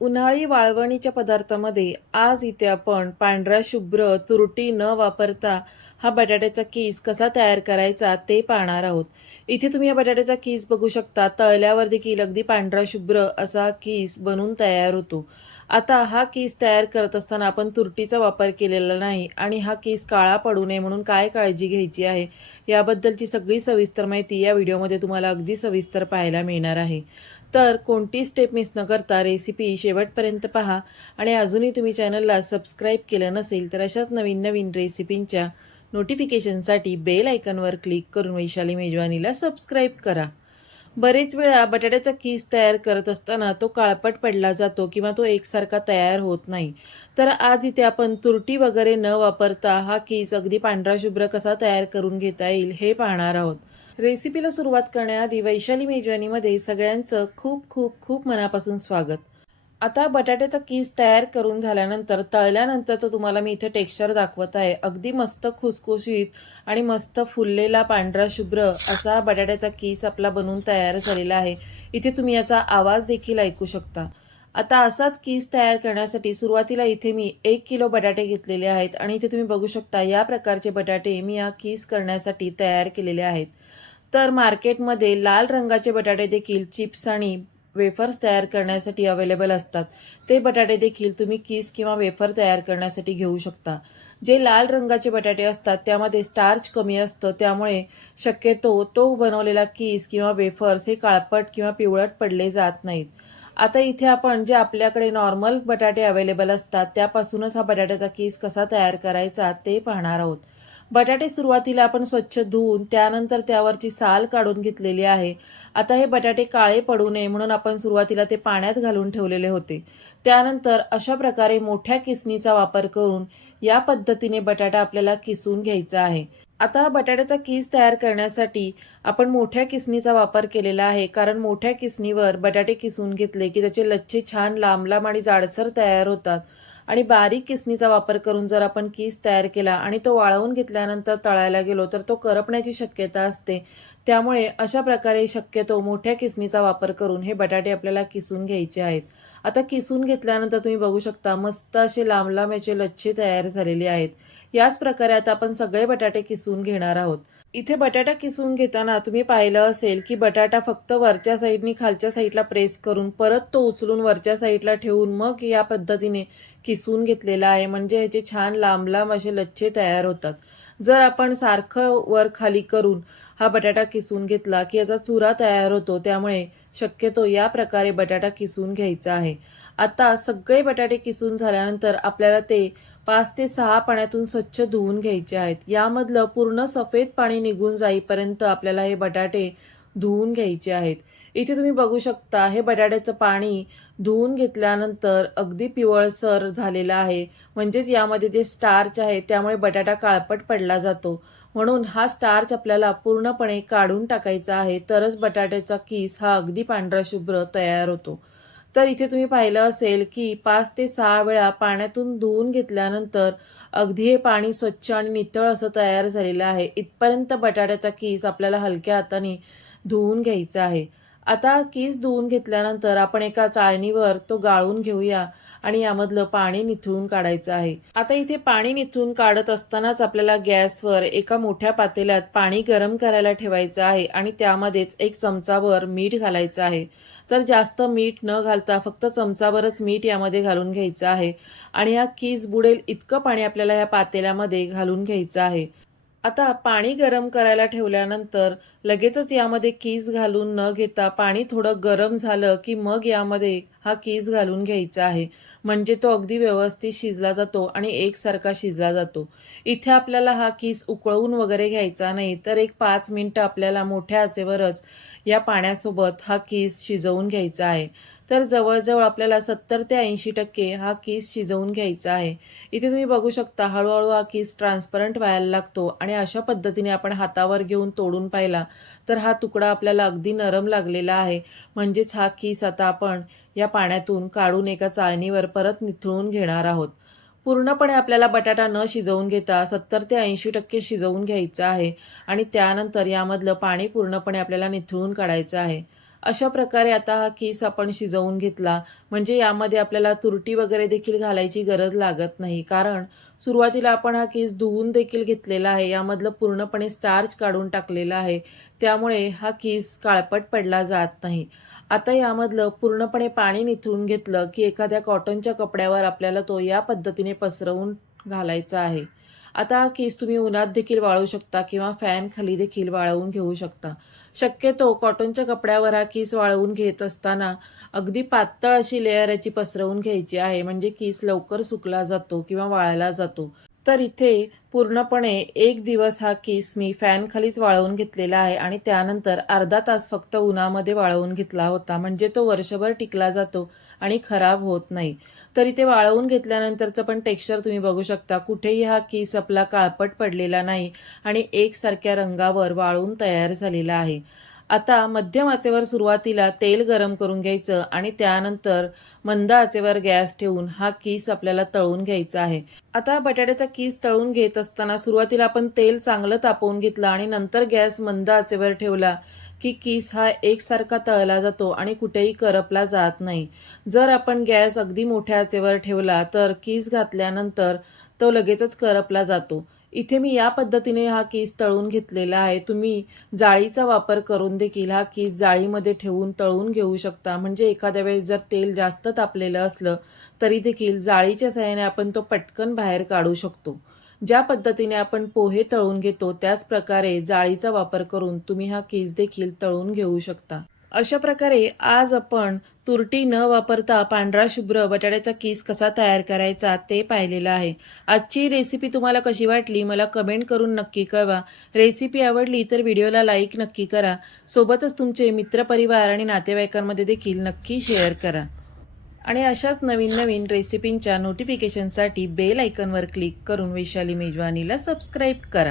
उन्हाळी वाळवणीच्या पदार्थामध्ये आज इथे आपण पांढरा शुभ्र तुरटी न वापरता हा बटाट्याचा कीस कसा तयार करायचा ते पाहणार आहोत. इथे तुम्ही या बटाट्याचा कीस बघू शकता. तळल्यावर देखील अगदी पांढरा शुभ्र असा कीस बनून तयार होतो. आता हा कीस तयार करत असताना आपण तुरटीचा वापर केलेला नाही आणि हा कीस काळा पडू नये म्हणून काय काळजी घ्यायची आहे याबद्दलची सगळी सविस्तर माहिती या व्हिडिओमध्ये तुम्हाला अगदी सविस्तर पाहायला मिळणार आहे. तर कोणती स्टेप मिस न करता रेसिपी शेवटपर्यंत पहा आणि अजूनही तुम्ही चॅनलला सबस्क्राईब केलं नसेल तर अशाच नवीन नवीन रेसिपींच्या नोटिफिकेशनसाठी बेल आयकनवर क्लिक करून वैशाली मेजवानीला सबस्क्राईब करा. बरेच वेळा बटाट्याचा कीस तयार करत असताना तो काळपट पडला जातो किंवा तो एकसारखा तयार होत नाही. तर आज इथे आपण तुरटी वगैरे न वापरता हा कीस अगदी पांढरा शुभ्र कसा तयार करून घेता येईल हे पाहणार आहोत. रेसिपीला सुरुवात करण्याआधी वैशाली मेजवानीमध्ये सगळ्यांचं खूप खूप खूप मनापासून स्वागत. आता बटाट्याचा कीस तयार करून झाल्यानंतर तळल्यानंतरचं तुम्हाला मी इथे टेक्स्चर दाखवत आहे. अगदी मस्त खुसखुशीत आणि मस्त फुललेला पांढरा शुभ्र असा बटाट्याचा कीस आपला बनवून तयार झालेला आहे. इथे तुम्ही याचा आवाज देखील ऐकू शकता. आता असाच कीस तयार करण्यासाठी सुरुवातीला इथे मी एक किलो बटाटे घेतलेले आहेत आणि इथे तुम्ही बघू शकता या प्रकारचे बटाटे मी या कीस करण्यासाठी तयार केलेले आहेत. तर मार्केटमध्ये लाल रंगाचे बटाटे देखील चिप्स आणि वेफर्स तयार करण्यासाठी अवेलेबल असतात. ते बटाटे देखील तुम्ही किस किंवा वेफर तयार करण्यासाठी घेऊ शकता. जे लाल रंगाचे बटाटे असतात त्यामध्ये स्टार्च कमी असतं. त्यामुळे शक्यतो तो बनवलेला किस किंवा वेफर्स हे काळपट किंवा पिवळट पडले जात नाहीत. आता इथे आपण जे आपल्याकडे नॉर्मल बटाटे अवेलेबल असतात त्यापासूनच हा बटाट्याचा किस कसा तयार करायचा ते पाहणार आहोत. बटाटे सुरुवातीला आपण स्वच्छ धुवून त्यानंतर त्यावरची साल काढून घेतलेली आहे. आता हे बटाटे काळे पडू नये म्हणून आपण सुरुवातीला ते पाण्यात घालून ठेवलेले होते. त्यानंतर अशा प्रकारे मोठ्या किसणीचा वापर करून या पद्धतीने बटाटा आपल्याला किसून घ्यायचा आहे. आता बटाट्याचा किस तयार करण्यासाठी आपण मोठ्या किसणीचा वापर केलेला आहे. कारण मोठ्या किसणीवर बटाटे किसून घेतले की त्याचे लच्छे छान लांब लांब आणि जाडसर तयार होतात. आणि बारीक किसणीचा वापर करून जर आपण कीस तयार केला आणि तो वाळवून घेतल्यानंतर तळायला गेलो तर तो करपण्याची शक्यता असते. त्यामुळे अशा प्रकारे शक्यतो मोठ्या किसणीचा वापर करून हे बटाटे आपल्याला किसून घ्यायचे आहेत. आता किसून घेतल्यानंतर तुम्ही बघू शकता मस्त असे लांब लांब याचे लच्छे तयार झालेले आहेत. याच प्रकारे आता आपण सगळे बटाटे किसून घेणार आहोत. इथे बटाटा किसून घेताना तुम्ही पाहिलं असेल की बटाटा फक्त वरच्या साईडनी खालच्या साईडला प्रेस करून परत तो उचलून वरच्या साईडला ठेवून मग या पद्धतीने किसून घेतलेला आहे. म्हणजे ह्याचे छान लांब लांब असे लच्छे तयार होतात. जर आपण सारखं वर खाली करून हा बटाटा किसून घेतला की याचा चुरा तयार होतो त्यामुळे शक्यतो या प्रकारे बटाटा किसून घ्यायचा आहे. आता सगळे बटाटे किसून झाल्यानंतर आपल्याला ते पाच ते सहा पाण्यातून स्वच्छ धुवून घ्यायचे आहेत. यामधलं पूर्ण सफेद पाणी निघून जाईपर्यंत आपल्याला हे बटाटे धुवून घ्यायचे आहेत. इथे तुम्ही बघू शकता हे बटाट्याचं पाणी धुवून घेतल्यानंतर अगदी पिवळसर झालेलं आहे. म्हणजेच यामध्ये जे स्टार्च आहे त्यामुळे बटाटा काळपट पडला जातो. म्हणून हा स्टार्च आपल्याला पूर्णपणे काढून टाकायचा आहे तरच बटाट्याचा किस हा अगदी पांढरा शुभ्र तयार होतो. तर इथे तुम्ही पाहिलं असेल की पाच ते सहा वेळा पाण्यातून धुवून घेतल्यानंतर अगदी हे पाणी स्वच्छ आणि नितळ असं तयार झालेलं आहे. इथपर्यंत बटाट्याचा कीस आपल्याला हलक्या हाताने धुवून घ्यायचा आहे. आता कीस धुवून घेतल्यानंतर आपण एका चाळणीवर तो गाळून घेऊया आणि यामधलं पाणी निथळून काढायचं आहे. आता इथे पाणी निथळून काढत असतानाच आपल्याला गॅसवर एका मोठ्या पातेल्यात पाणी गरम करायला ठेवायचं आहे आणि त्यामध्येच एक चमचावर मीठ घालायचं आहे. तर जास्त मीठ न घालता फक्त चमचाभरच मीठ यामध्ये घालून घ्यायचं आहे आणि हा कीस बुडेल इतकं पाणी आपल्याला या पातेल्यामध्ये घालून घ्यायचं आहे. आता पाणी गरम करायला ठेवल्यानंतर लगेचच यामध्ये कीज घालून न घेता पाणी थोडं गरम झालं की मग यामध्ये हा कीज घालून घ्यायचा आहे. म्हणजे तो अगदी व्यवस्थित शिजला जातो आणि एकसारखा शिजला जातो. इथे आपल्याला हा कीस उकळवून वगैरे घ्यायचा नाही तर एक पाच मिनटं आपल्याला मोठ्या आचेवरच या पाण्यासोबत हा कीस शिजवून घ्यायचा आहे. तर जवळजवळ आपल्याला सत्तर ते ऐंशी टक्के हा कीस शिजवून घ्यायचा आहे. इथे तुम्ही बघू शकता हळूहळू हा कीस ट्रान्सपरंट व्हायला लागतो आणि अशा पद्धतीने आपण हातावर घेऊन तोडून पाहिला तर हा तुकडा आपल्याला अगदी नरम लागलेला आहे. म्हणजेच हा कीस आता आपण या पाण्यातून काढून एका चाळणीवर परत निथळून घेणार आहोत. पूर्णपणे आपल्याला बटाटा न शिजवून घेता सत्तर ते ऐंशी टक्के शिजवून घ्यायचा आहे आणि त्यानंतर यामधलं पाणी पूर्णपणे आपल्याला निथळून काढायचं आहे. अशा प्रकारे आता हा केस आपण शिजवून घेतला म्हणजे यामध्ये आपल्याला तुरटी वगैरे देखील घालायची गरज लागत नाही. कारण सुरुवातीला आपण हा केस धुवून देखील घेतलेला आहे यामधलं पूर्णपणे स्टार्च काढून टाकलेलं आहे. त्यामुळे हा केस काळपट पडला जात नाही. आता यामधलं पूर्णपणे पाणी निथळून घेतलं की एखाद्या कॉटनच्या कपड्यावर आपल्याला तो या पद्धतीने पसरवून घालायचा आहे. आता केस तुम्ही उन्हात देखील वाळू शकता किंवा फॅन खाली देखील वाळवून घेऊ शकता. शक्यतो कॉटनच्या कपड्यावर हा केस वाळवून घेत असताना अगदी पातळ अशी लेअर याची पसरवून घ्यायची आहे. म्हणजे केस लवकर सुकला जातो किंवा वाळला जातो. तर इथे पूर्णपणे एक दिवस हा केस मी फॅनखालीच वाळवून घेतलेला आहे आणि त्यानंतर अर्धा तास फक्त उन्हामध्ये वाळवून घेतला होता. म्हणजे तो वर्षभर टिकला जातो आणि खराब होत नाही. तर इथे वाळवून घेतल्यानंतरचं पण टेक्स्चर तुम्ही बघू शकता. कुठेही हा केस आपला काळपट पडलेला नाही आणि एकसारख्या रंगावर वाळून तयार झालेला आहे. आता मध्यम आचेवर सुरुवातीला तेल गरम करून घ्यायचं आणि त्यानंतर मंद आचेवर गॅस ठेवून हा किस आपल्याला तळून घ्यायचा आहे. आता बटाट्याचा कीस तळून घेत असताना सुरुवातीला आपण तेल चांगलं तापवून घेतलं आणि नंतर गॅस मंद आचेवर ठेवला की किस हा एकसारखा तळला जातो आणि कुठेही करपला जात नाही. जर आपण गॅस अगदी मोठ्या आचेवर ठेवला तर कीस घातल्यानंतर तो लगेचच करपला जातो. इथे मी या पद्धतीने हा केस तळून घेतलेला आहे. तुम्ही जाळीचा वापर करून देखील हा केस जाळीमध्ये ठेवून तळून घेऊ शकता. म्हणजे एखाद्या वेळेस जर तेल जास्त तापलेलं असलं तरी देखील जाळीच्या सहाय्याने आपण तो पटकन बाहेर काढू शकतो. ज्या पद्धतीने आपण पोहे तळून घेतो त्याच प्रकारे जाळीचा वापर करून तुम्ही हा केस देखील तळून घेऊ शकता. अशा प्रकारे आज आपण तुरटी न वापरता पांढरा शुभ्र बटाट्याचा किस कसा तयार करायचा ते पाहिलेलं आहे. आजची रेसिपी तुम्हाला कशी वाटली मला कमेंट करून नक्की कळवा. रेसिपी आवडली तर व्हिडिओला लाईक नक्की करा. सोबतच तुमचे मित्रपरिवार आणि नातेवाईकांमध्ये देखील नक्की शेअर करा. आणि अशाच नवीन नवीन रेसिपींच्या नोटिफिकेशनसाठी बेल आयकनवर क्लिक करून वैशाली मेजवानीला सबस्क्राईब करा.